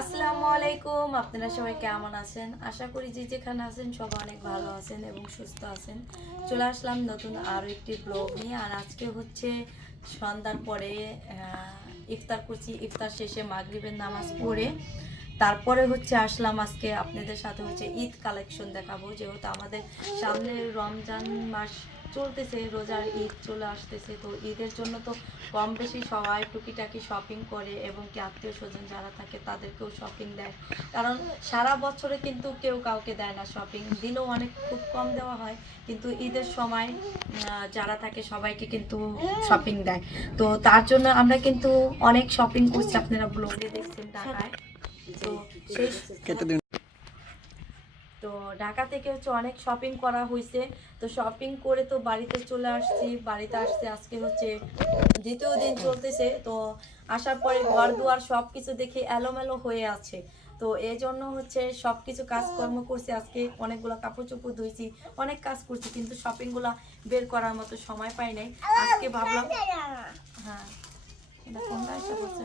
আসসালামু আলাইকুম, আপনারা সবাই কেমন আছেন? আশা করি যে যেখানে আছেন সবাই অনেক ভালো আছেন এবং সুস্থ আছেন। চলে আসলাম নতুন আরও একটি ব্লগ নিয়ে, আর আজকে হচ্ছে সন্ধ্যার পরে ইফতার করছি, ইফতার শেষে মাগরিবের নামাজ পড়ে। তারপরে হচ্ছে আসলাম আজকে আপনাদের সাথে হচ্ছে ঈদ কালেকশন দেখাবো, যেহেতু আমাদের সামনে রমজান মাস চলতেছে, রোজার ঈদ চলে আসতেছে। তো ঈদের জন্য তো কম বেশি সবাই টুকিটাকি শপিং করে এবং কি আত্মীয় স্বজন যারা থাকে তাদেরকেও শপিং দেয়। কারণ সারা বছরে কিন্তু কেউ কাউকে দেয় না শপিং দিলেও অনেক খুব কম দেওয়া হয়, কিন্তু ঈদের সময় যারা থাকে সবাইকে কিন্তু শপিং দেয়। তো তার জন্য আমরা কিন্তু অনেক শপিং করছি। আপনারা ব্লগে দেখছেন ঢাকায়। তো সেই তো ঢাকা থেকে হচ্ছে অনেক শপিং করা হয়েছে তো শপিং করে তো বাড়িতে চলে আসছি, বাড়িতে আসতে আজকে হচ্ছে দ্বিতীয় দিন চলতেছে। তো আসার পরে ঘর দুয়ার সব কিছু দেখে এলোমেলো হয়ে আছে। তো এই জন্য হচ্ছে সব কিছু কাজকর্ম করছি, আজকে অনেকগুলো কাপড় চোপড় ধুইছি, অনেক কাজ করছি, কিন্তু শপিংগুলো বের করার মতো সময় পাই নাই। আজকে ভাবলাম হ্যাঁ এটা কোনটা এসে করছে?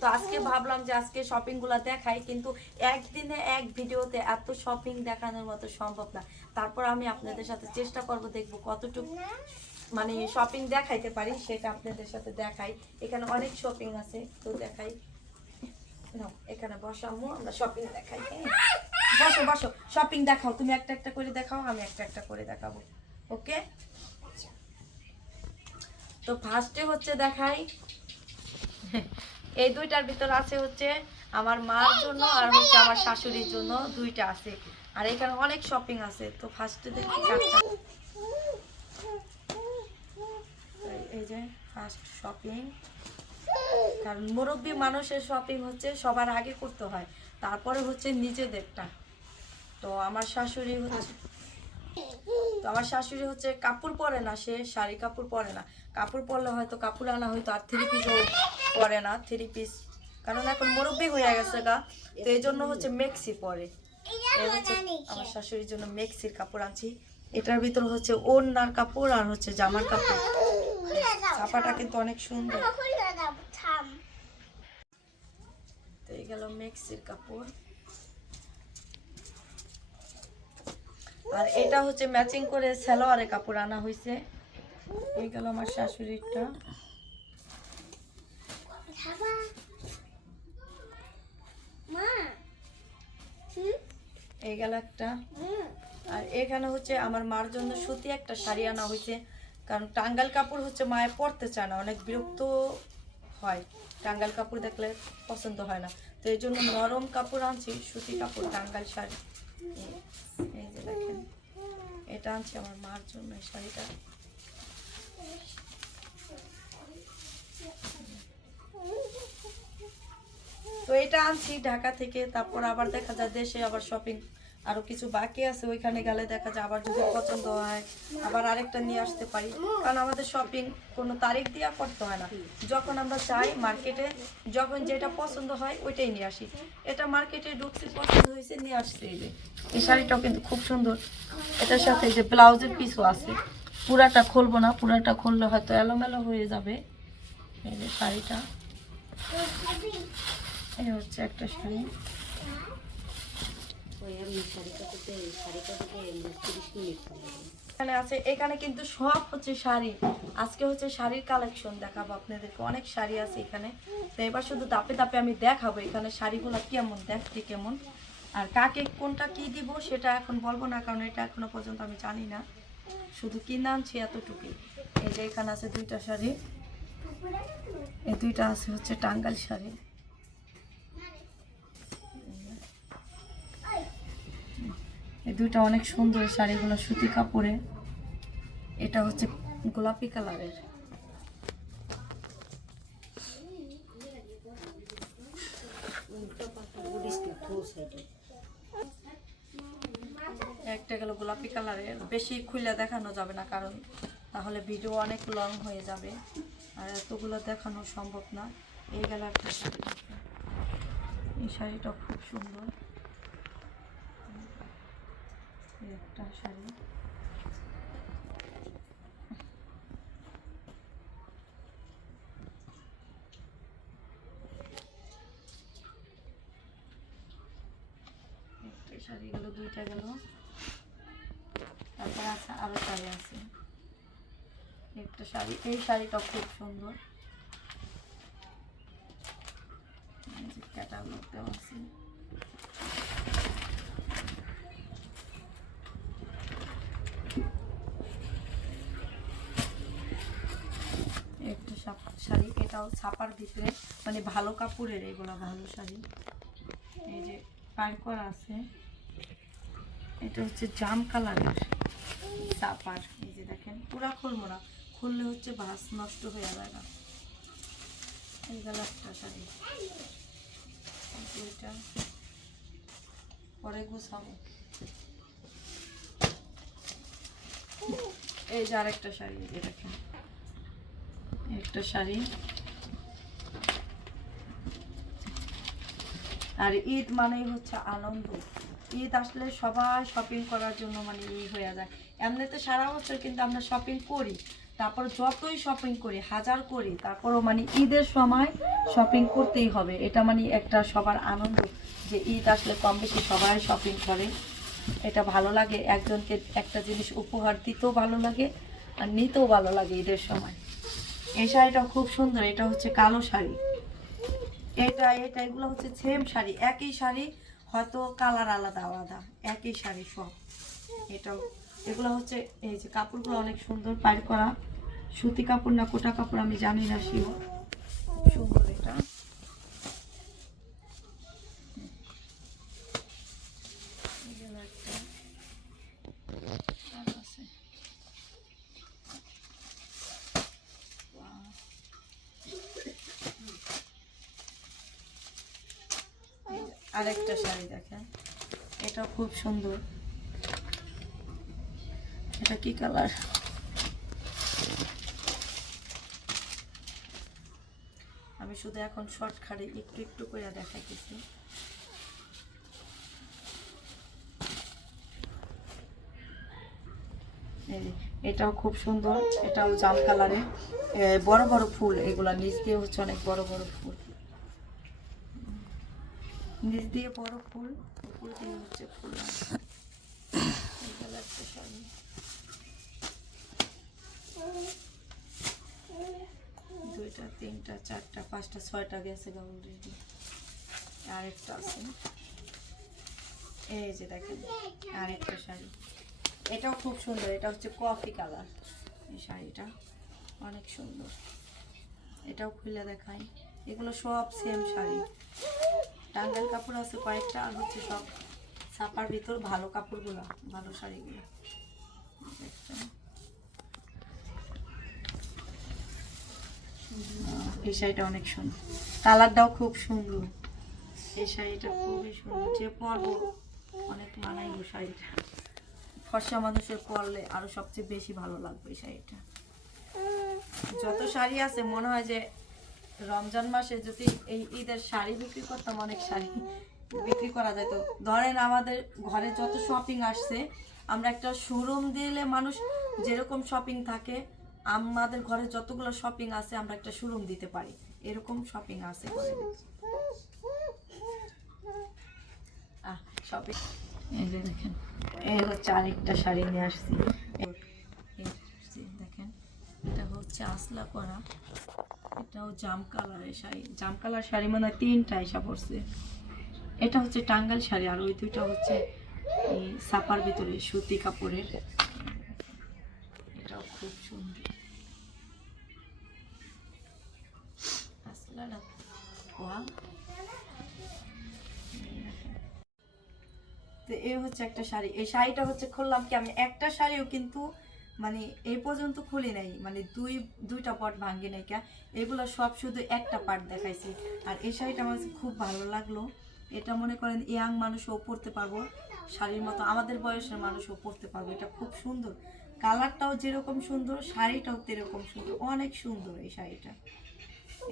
তো আজকে ভাবলাম যে আজকে শপিংগুলা দেখাই, কিন্তু একদিনে এক ভিডিওতে এত শপিং দেখানোর মতো সম্ভব না। তারপর আমি আপনাদের সাথে চেষ্টা করব, দেখব কতটুকু মানে শপিং দেখাইতে পারি, সেটা আপনাদের সাথে দেখাই। এখানে অনেক শপিং আছে, তো দেখাই। এখানে বসামো আমরা শপিং দেখাই হ্যাঁ? বসো বসো শপিং দেখাও। তুমি একটা একটা করে দেখাও, আমি একটা একটা করে দেখাবো, ওকে? তো ফার্স্টে হচ্ছে দেখাই এই দুইটার ভিতর আছে হচ্ছে আমার মার জন্য আর হচ্ছে আমার শাশুড়ির জন্য দুইটা আছে। আর এখানে অনেক শপিং আছে, তো ফার্স্টে দেখি এই- এই যে ফার্স্ট শপিং কারণ মুরব্বী মানুষের শপিং হচ্ছে সবার আগে করতে হয়, তারপরে হচ্ছে নিজেদেরটা। তো আমার শাশুড়ি হচ্ছে তো আমার শাশুড়ি হচ্ছে কাপড় পরে না, সে শাড়ি কাপড় পরে না। কাপড় পরলে হয়তো কাপড় আনা হয়তো আর থ্রি পিসও পরে না থ্রি পিস কারণ এখন মুরব্বী হয়ে গেছে গা, তো এই জন্য হচ্ছে মেক্সি পরে। আমার শাশুড়ির জন্য মেক্সির কাপড় আনছি। এটার ভিতর হচ্ছে ওড়নার কাপড় আর হচ্ছে জামার কাপড়। ছাপাটা কিন্তু অনেক সুন্দর। তো এই গেল মেক্সির কাপড়। আর এটা হচ্ছে ম্যাচিং করে সালোয়ারের কাপড় আনা হয়েছে এই গেল আমার শাশুড়িরটা। এই গেল একটা। আর এখানে হচ্ছে আমার মার জন্য সুতি একটা শাড়ি আনা হয়েছে কারণ টাঙ্গাল কাপড় হচ্ছে মায়ে পরতে চায় না, অনেক বিরক্ত হয়। টাঙ্গাল কাপড় দেখলে পছন্দ হয় না। তো এই জন্য নরম কাপড় আনছি, সুতি কাপড় টাঙ্গাল শাড়ি। এই- যে এটা আনছি আমার মার জন্য এই শাড়িটা। তো এটা আনছি ঢাকা থেকে, তারপর আবার দেখা যায় দেশে আবার শপিং আরও কিছু বাকি আছে, ওইখানে গেলে দেখা যায় আবার যদি পছন্দ হয়, আবার আরেকটা নিয়ে আসতে পারি। কারণ আমাদের শপিং কোনো তারিখ দিয়া করতে হয় না। যখন আমরা চাই মার্কেটে যখন যেটা পছন্দ হয়, ওইটাই নিয়ে আসি। এটা মার্কেটে ঢুকছি, পছন্দ হয়েছে, নিয়ে আসতে এই। এই শাড়িটাও কিন্তু খুব সুন্দর। এটার সাথে যে ব্লাউজের পিসও আছে। পুরাটা খুলবো না, পুরাটা খুললে হয়তো এলোমেলো হয়ে যাবে। এই যে শাড়িটা। এই হচ্ছে একটা শাড়ি। এখানে আছে, এখানে কিন্তু সব হচ্ছে শাড়ি। আজকে হচ্ছে শাড়ির কালেকশন দেখাবো আপনাদেরকে। অনেক শাড়ি আছে এখানে। তো এবার শুধু দাপে দাপে আমি দেখাবো এখানে শাড়িগুলো কেমন কেমন। আর কাকে কোনটা কি দিব সেটা এখন বলব না, কারণ এটা পর্যন্ত আমি জানি না। শুধু কিনে আনছি এতটুকুই। এই যে এখানে আছে দুইটা শাড়ি। এই দুইটা আছে হচ্ছে টাঙ্গাল শাড়ি। এই দুইটা অনেক সুন্দর শাড়িগুলো, সুতি কাপড়ে। এটা হচ্ছে গোলাপি কালারের। একটা গেল গোলাপি কালারের। বেশি খুলে দেখানো যাবে না, কারণ তাহলে ভিডিও অনেক লং হয়ে যাবে। আর এতগুলো দেখানো সম্ভব না। এই গেল একটা শাড়ি। এই শাড়িটা খুব সুন্দর এই একটা শাড়ি। শাড়িগুলো দুইটা গেল। তারপর আছে আরও শাড়ি আছে। একটা শাড়ি, এই শাড়িটা খুব সুন্দর। ক্যাটালগ দেওয়া আছে একটা সাপ- শাড়ি এটাও ছাপার ভিতরে মানে ভালো কাপড়ের এগুলো, ভালো শাড়ি। এই যে পার করা আছে। এটা হচ্ছে জাম কালারের চাপার এই যে দেখেন, পুরা খুলবো না খুললে হচ্ছে ভাস নষ্ট হয়ে যাবে গেল একটা শাড়ি। এটা পরে গুছাবো। এই যে আরেকটা শাড়ি দেখেন। একটা শাড়ি। আর ঈদ মানেই হচ্ছে আনন্দ। ঈদ আসলে সবাই শপিং করার জন্য মানে ই হয়ে যায়। এমনিতে সারা বছর কিন্তু আমরা শপিং করি, তারপর যতই শপিং করি, হাজার করি, তারপরও মানে ঈদের সময় শপিং করতেই হবে। এটা মানে একটা সবার আনন্দ যে ঈদ আসলে কম বেশি সবাই শপিং করে। এটা ভালো লাগে, একজনকে একটা জিনিস উপহার দিতেও ভালো লাগে আর নিতেও ভালো লাগে ঈদের সময়। এই শাড়িটা খুব সুন্দর, এটা হচ্ছে কালো শাড়ি। এটা এটা, এগুলো হচ্ছে সেম শাড়ি, একই শাড়ি, হয়তো কালার আলাদা আলাদা, একই শাড়ি সব। এটাও, এগুলো হচ্ছে, এই যে কাপড়গুলো অনেক সুন্দর পাইর করা। সুতি কাপড় না, কোটা কাপড় আমি জানি না শিও সুন্দর এটা এই গেল একটা। আর আছে। Wow. এই যে আরেকটা শাড়ি দেখেন। এটা খুব সুন্দর। এটা কি কালার? আমি শুধু এখন শর্ট খাড়ি একটু একটু করে দেখাইতেছি। এটাও খুব সুন্দর। এটাও জাম কালারে বড় বড় ফুল, এগুলা নিচ দিয়ে হচ্ছে অনেক বড় বড় ফুল। নিচ দিয়ে বড় ফুল উপর দিয়ে হচ্ছে ফুল একটা শাড়ি। দুইটা, তিনটা, চারটা, পাঁচটা, ছয়টা গেছে গা অলরেডি আরেকটা আছে। এই যে দেখেন, আরেকটা শাড়ি। এটাও খুব সুন্দর, এটা হচ্ছে কফি কালার এই শাড়িটা অনেক সুন্দর। এটাও খুলে দেখাই। এগুলো সব সেম শাড়ি। টাঙ্গাইল কাপড় আছে কয়েকটা আর হচ্ছে সব ছাপার ভিতর ভালো কাপড়গুলো ভালো শাড়িগুলো। এই শাড়িটা অনেক সুন্দর। কালারটাও খুব সুন্দর। এই শাড়িটা খুবই সুন্দর। যে পরবো অনেক মানাইব শাড়িটা। ফর্সা মানুষের পরলে আরও সবচেয়ে বেশি ভালো লাগবে এই শাড়িটা। যত শাড়ি আছে মনে হয় যে রমজান মাসে যদি এই ঈদের শাড়ি বিক্রি করতাম, অনেক শাড়ি বিক্রি করা যেত। ধরেন আমাদের ঘরে যত শপিং আসছে, আমরা একটা শোরুম দিলে মানুষ যেরকম শপিং থাকে, আমাদের ঘরে যতগুলো শপিং আছে, আমরা একটা শোরুম দিতে পারি। এরকম শপিং আছে শপিং দেখেন, এই হচ্ছে আরেকটা শাড়ি নিয়ে আসছি। দেখেন, এটা হচ্ছে আসলা করা এটাও জাম কালারের শাড়ি। জাম কালার শাড়ি মানে তিনটা এসা পড়ছে। এটা হচ্ছে টাঙ্গাইল শাড়ি আর ওই দুইটা হচ্ছে সাপার ভিতরে সুতি কাপড়ের। এটাও খুব সুন্দর। তো এই হচ্ছে একটা শাড়ি। এই শাড়িটা হচ্ছে খুললাম কি আমি একটা শাড়িও কিন্তু মানে এই পর্যন্ত খুলি নাই মানে দুই, দুইটা পট ভাঙ্গি নাই কা। এগুলো সব শুধু একটা পার্ট দেখাইছি। আর এই শাড়িটা আমার খুব ভালো লাগল। এটা মনে করেন ইয়াং মানুষও পরতে পারব, শাড়ির মতো আমাদের বয়সের মানুষও পরতে পারব। এটা খুব সুন্দর। কালারটাও যেরকম সুন্দর, শাড়িটাও তেরকম সুন্দর, অনেক সুন্দর এই শাড়িটা।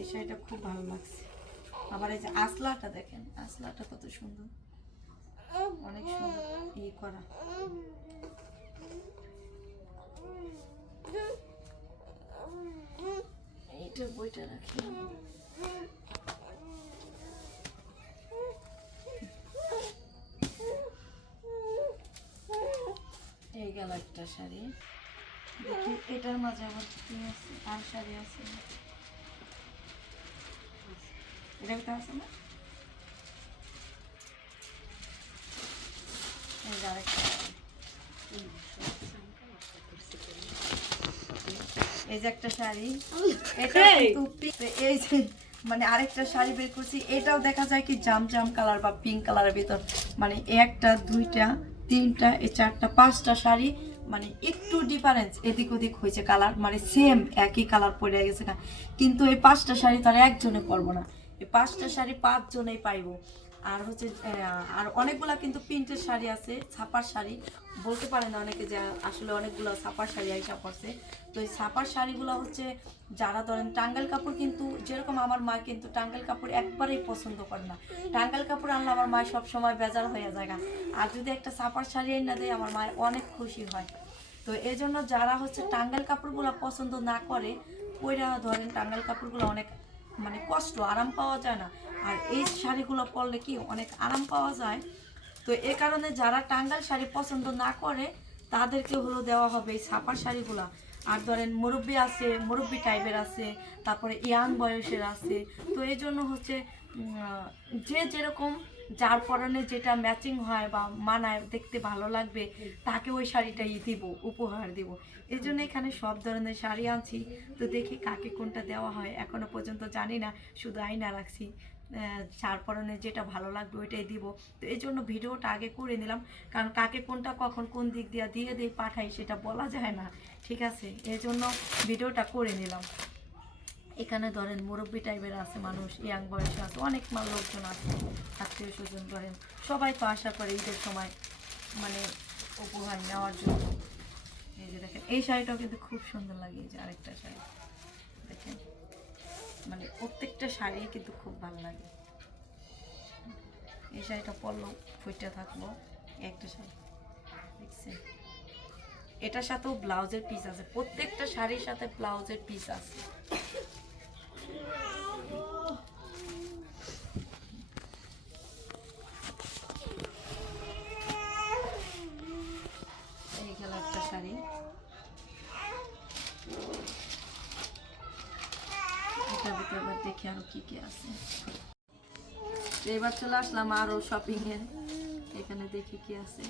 এই শাড়িটা খুব ভালো লাগছে। আবার এই যে আসলাটা দেখেন, আসলাটা কত সুন্দর। অনেক সুন্দর। ই করা। একটা শাড়ি। দেখি এটার মাঝে আবার কি আছে? আর শাড়ি আছে? এটা ভিতরে আছে না এই যে একটা শাড়ি। এটা এই! যে মানে আরেকটা শাড়ি বের করছি। এটাও দেখা যায় কি জাম জাম কালার বা পিঙ্ক কালারের ভিতর। মানে একটা দুইটা তিনটা এই চারটা পাঁচটা শাড়ি মানে একটু ডিফারেন্স এদিক ওদিক হয়েছে কালার মানে সেম একই কালার পরে গেছে না কিন্তু এই পাঁচটা শাড়ি তার একজনে পরবো না। এই পাঁচটা শাড়ি পাঁচজনেই পাইবো। আর হচ্ছে আর অনেকগুলা কিন্তু প্রিন্টের শাড়ি আছে, ছাপার শাড়ি। বলতে পারে না অনেকে যে আসলে অনেকগুলো ছাপার শাড়ি আইসা পড়ছে তো এই ছাপার শাড়িগুলো হচ্ছে যারা ধরেন টাঙ্গাল কাপড় কিন্তু, যেরকম আমার মা কিন্তু টাঙ্গাল কাপড় একবারেই পছন্দ করে না। টাঙ্গাল কাপড় আনলে আমার মা সবসময় বেজার হয়ে যায়। আর যদি একটা ছাপার শাড়ি এনে দেয়, আমার মা অনেক খুশি হয়। তো এই জন্য যারা হচ্ছে টাঙ্গাল কাপড়গুলো পছন্দ না করে ওইরা ধরেন টাঙ্গাল কাপড়গুলো অনেক মানে কষ্ট, আরাম পাওয়া যায় না। আর এই শাড়িগুলো পরলে কি অনেক আরাম পাওয়া যায়। তো এ কারণে যারা টাঙ্গাল শাড়ি পছন্দ না করে, তাদেরকে হলো দেওয়া হবে এই ছাপার শাড়িগুলো। আর ধরেন মুরব্বী আছে, মুরব্বী টাইপের আছে, তারপরে ইয়াং বয়সের আছে। তো এই জন্য হচ্ছে যে যেরকম যার পরনে যেটা ম্যাচিং হয় বা মানায়, দেখতে ভালো লাগবে, তাকে ওই শাড়িটাই দিব, উপহার দিব। এই জন্য এখানে সব ধরনের শাড়ি আনছি। তো দেখি কাকে কোনটা দেওয়া হয়, এখনও পর্যন্ত জানি না, শুধু আইনা রাখছি। যার পরনে যেটা ভালো লাগবে ওইটাই দিব। তো এই জন্য ভিডিওটা আগে করে নিলাম, কারণ কাকে কোনটা কখন কোন দিক দিয়ে দিয়ে দিয়ে পাঠাই সেটা বলা যায় না, ঠিক আছে? এই জন্য ভিডিওটা করে নিলাম। এখানে ধরেন মুরব্বী টাইপের আছে মানুষ ইয়াং বয়সে আছে, অনেক মা লোকজন আছে, আত্মীয় স্বজন ধরেন, সবাই তো আশা করে ঈদের সময় মানে উপহার নেওয়ার জন্য। এই যে দেখেন, এই শাড়িটাও কিন্তু খুব সুন্দর লাগে, এই যে আরেকটা শাড়ি। দেখেন মানে প্রত্যেকটা শাড়ি কিন্তু খুব ভালো লাগে। এই শাড়িটা পরলো ফুইটা এই একটা শাড়ি। দেখছেন? এটার সাথেও ব্লাউজের পিস আছে, প্রত্যেকটা শাড়ির সাথে ব্লাউজের পিস আছে। এবার চলে আসলাম আরও শপিং এ। এখানে দেখি কি আছে।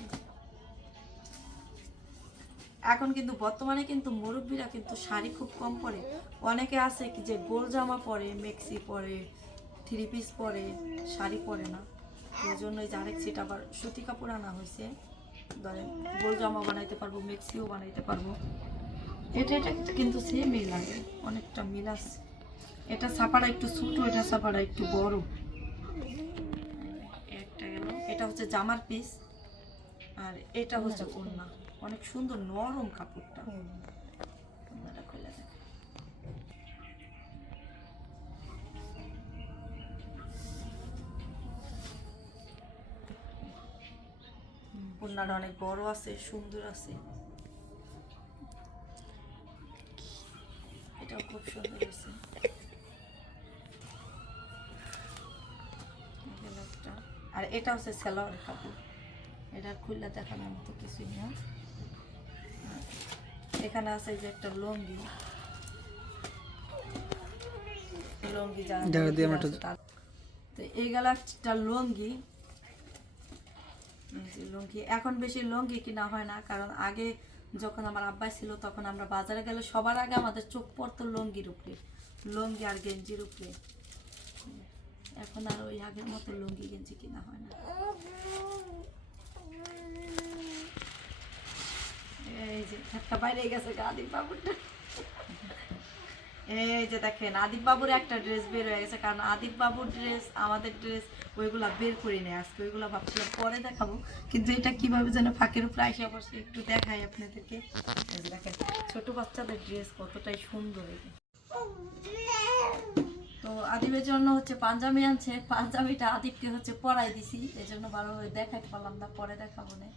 এখন কিন্তু বর্তমানে কিন্তু মুরব্বীরা কিন্তু শাড়ি খুব কম পরে। অনেকে আছে যে গোল জামা পরে মেক্সি পরে থ্রি পিস পরে, শাড়ি পরে না। এই জন্য এই যে আরেক সেট আবার সুতি কাপড় আনা হয়েছে। ধরেন গোল জামা বানাইতে পারব মেক্সিও বানাইতে পারব। এটা এটা কিন্তু সেমই লাগে, অনেকটা মিল আছে। এটা ছাপাটা একটু ছোট, এটা ছাপাটা একটু বড়। এটা হচ্ছে জামার পিস আর এটা হচ্ছে কন্যা অনেক সুন্দর নরম কাপড়টা। অনেক বড় আছে, সুন্দর আছে। এটাও খুব সুন্দর আছে এই গেল একটা। আর এটা হচ্ছে সেলোয়ার কাপড়। এটা খুললে দেখানোর মতো কিছুই না। এখানে আছে যে একটা লঙ্গি। লঙ্গি তো একটা লঙ্গি। লুঙ্গি। এখন বেশি লুঙ্গি কিনা হয় না কারণ আগে যখন আমার আব্বাই ছিল তখন আমরা বাজারে গেলে সবার আগে আমাদের চোখ পড়তো লুঙ্গির উপরে। লুঙ্গি আর গেঞ্জির উপরে। এখন আর ওই আগের মতো লুঙ্গি গেঞ্জি কিনা হয় না। এই যে, একটা বাইরে গেছে আদিপ বাবুরটা। এই যে দেখেন আদিপ বাবুর একটা ড্রেস বের হয়ে গেছে, কারণ আদিপ বাবুর ড্রেস আমাদের ড্রেস ওইগুলা বের করে নেই আজকে, ওইগুলা ভাবছিলাম পরে দেখাবো, কিন্তু এটা কীভাবে যেন ফাঁকের উপরে আইসা বসে একটু দেখাই আপনাদেরকে। দেখেন, ছোট বাচ্চাদের ড্রেস কতটাই সুন্দর। তো আদিবের জন্য হচ্ছে পাঞ্জাবি আনছে পাঞ্জাবিটা আদিবকে হচ্ছে পরাই দিছি এই জন্য ভালোভাবে দেখাইতে পারলাম না পরে দেখাবো না।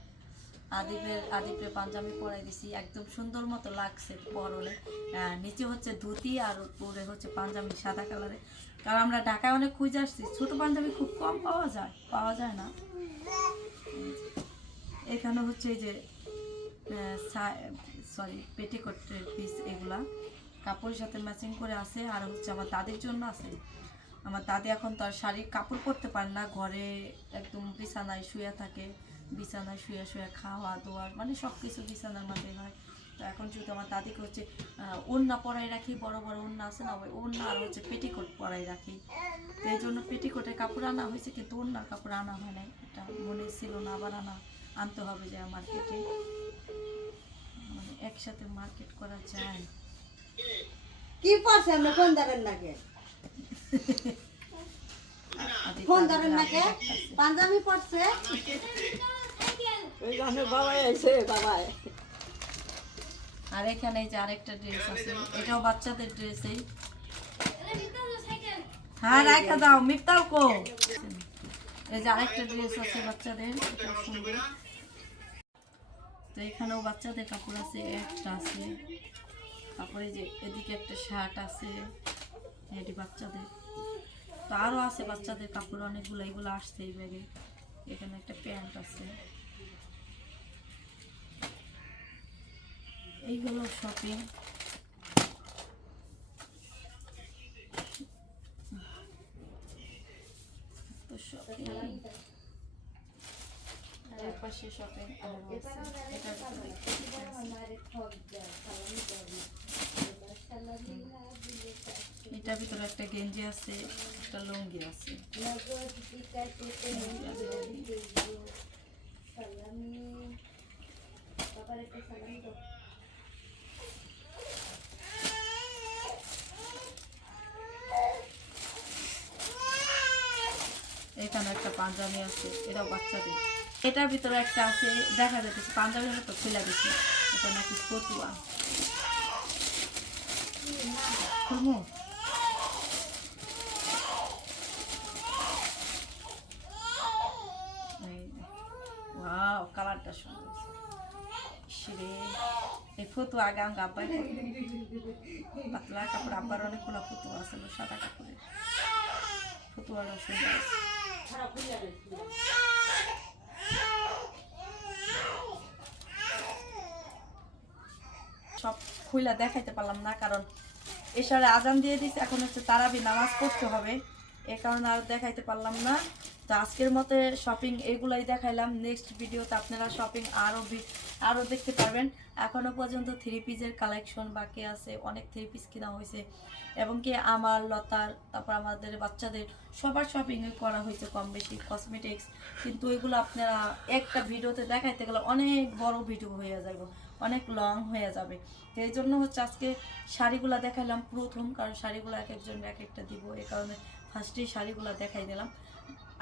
আদিবের আদিবের পাঞ্জাবি পরাই দিছি একদম সুন্দর মতো লাগছে পরনে। আহ, নিচে হচ্ছে ধুতি আর উপরে হচ্ছে পাঞ্জাবি সাদা কালারে কারণ আমরা ঢাকায় অনেক খুঁজে আসছি ছোট পাঞ্জাবি খুব কম পাওয়া যায় পাওয়া যায় না। এখানে হচ্ছে এই যে সরি পেটিকোটের পিস এগুলা। কাপড়ের সাথে ম্যাচিং করে আছে আর হচ্ছে আমার দাদির জন্য আছে। আমার দাদি এখন তো আর শাড়ির কাপড় পরতে পারে না, ঘরে একদম বিছানায় শুয়ে থাকে, বিছানায় শুয়ে শুয়ে খাওয়া দাওয়া মানে সব কিছু বিছানার মধ্যে হয়। তো এখন যেহেতু আমার দাদিকে হচ্ছে ওড়না পরাই রাখি, বড় বড় ওড়না আছে না, ওই ওড়না আর হচ্ছে পেটিকোট পরাই রাখি। তো এই জন্য পেটিকোটের কাপড় আনা হয়েছে, কিন্তু ওড়নার কাপড় আনা হয় নাই। এটা মনে ছিল না, আবার আনা, আনতে হবে যে মার্কেটে মানে একসাথে মার্কেট করা যায়। কি পড়ছে? আপনি ফোন ধরেন নাকি ফোন ধরেন নাকি পাঞ্জাবি পড়ছে? ওই বাবাই আছে বাবাই। আর এখানে এই যে আরেকটা ড্রেস আছে। এটাও বাচ্চাদের ড্রেসই হ্যাঁ রাখা দাও। মিফতাও কো। এই যে আরেকটা ড্রেস আছে বাচ্চাদের। এটা সুন্দর। তো এখানেও বাচ্চাদের কাপড় আছে একটা আছে। তারপরে যে এদিকে একটা শার্ট আছে, এটি বাচ্চাদের। তো আরও আছে বাচ্চাদের কাপড়, অনেকগুলো, এগুলো আসছে এই ব্যাগে। এখানে একটা প্যান্ট আছে। এইগুলো শপিং তো শপিং পাশে শপিং আছে। এটার ভিতরে একটা গেঞ্জি আছে একটা লুঙ্গি আছে। এখানে একটা পাঞ্জাবি আছে এটাও বাচ্চাদের। এটার ভিতরে একটা আছে দেখা যাচ্ছে পাঞ্জাবির মতো খুলে গেছে। এটা নাকি ফতুয়া। খুলবো? এই ওয়াও কালারটা সুন্দর শিরে এই ফতুয়া আগে আব্বাই পাতলা কাপড় আব্বার অনেকগুলো ফতুয়া আছে সাদা কাপড়ে ফতুয়াটা সুন্দর আছে সব খুইলা দেখাইতে পারলাম না, কারণ এসারে আজান দিয়ে দিছে, এখন হচ্ছে তারাবি নামাজ পড়তে হবে। এ কারণে আর দেখাইতে পারলাম না। তো আজকের মতে শপিং এগুলাই দেখাইলাম। নেক্সট ভিডিওতে আপনারা শপিং আরও আরও দেখতে পারবেন। এখনও পর্যন্ত থ্রি পিসের কালেকশন বাকি আছে। অনেক থ্রি পিস কেনা হয়েছে। এবং কি আমার, লতার, তারপর আমাদের বাচ্চাদের সবার শপিং করা হয়েছে কম বেশি কসমেটিক্স কিন্তু এগুলো আপনারা একটা ভিডিওতে দেখাইতে গেলে অনেক বড় ভিডিও হয়ে যাবে অনেক লং হয়ে যাবে। তো এই জন্য হচ্ছে আজকে শাড়িগুলো দেখাইলাম প্রথম, কারণ শাড়িগুলো এক একজন এক একটা দিব এই কারণে ফার্স্টেই শাড়িগুলো দেখাই দিলাম।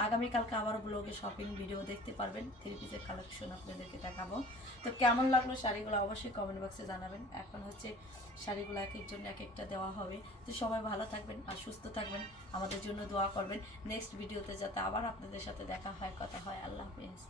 আগামীকালকে আবার ব্লগে শপিং ভিডিও দেখতে পারবেন থ্রি পিসের কালেকশন আপনাদেরকে দেখাবো। তো কেমন লাগল শাড়িগুলো অবশ্যই কমেন্ট বক্সে জানাবেন। এখন হচ্ছে শাড়িগুলো এক একজন এক একটা দেওয়া হবে। তো সবাই ভালো থাকবেন আর সুস্থ থাকবেন, আমাদের জন্য দোয়া করবেন। নেক্সট ভিডিওতে যাতে আবার আপনাদের সাথে দেখা হয়, কথা হয়, আল্লাহ হাফিজ।